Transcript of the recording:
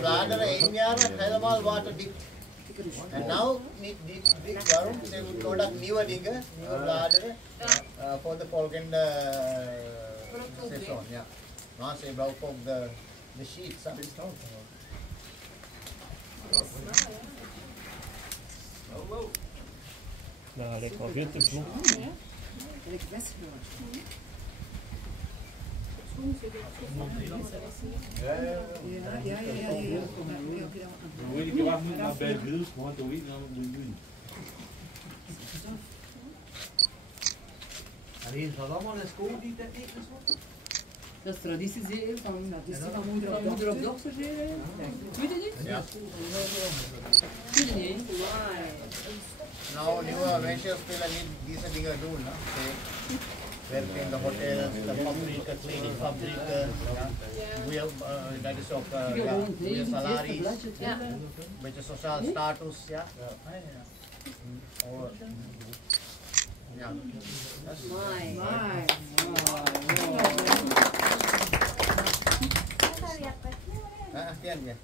bladder helemaal water deep. And now dit waarom ze product nieuwe dingen bladeren voor de volgende seizoen. Ja. Maar ze brauchen ook de sheets. Nou, lekker al weer te vroeg. Lekker best gedaan. Ja. Weet ik wacht niet naar bij het wiels, want dan weet ik namelijk niet doen. Alleen gaat allemaal naar school die techniek en zo? Dat is traditie zeker van moeder op dochter zeker. Weet je niet? Ja. Weet je niet? Nou, nieuwe mensen spelen niet deze dingen doen. Ze werken in de hotels, de fabrieken, kledingfabrieken. Dat is ook goede salaris, een beetje sociaal status. Ja. Ja. Dat is Mooi. ja.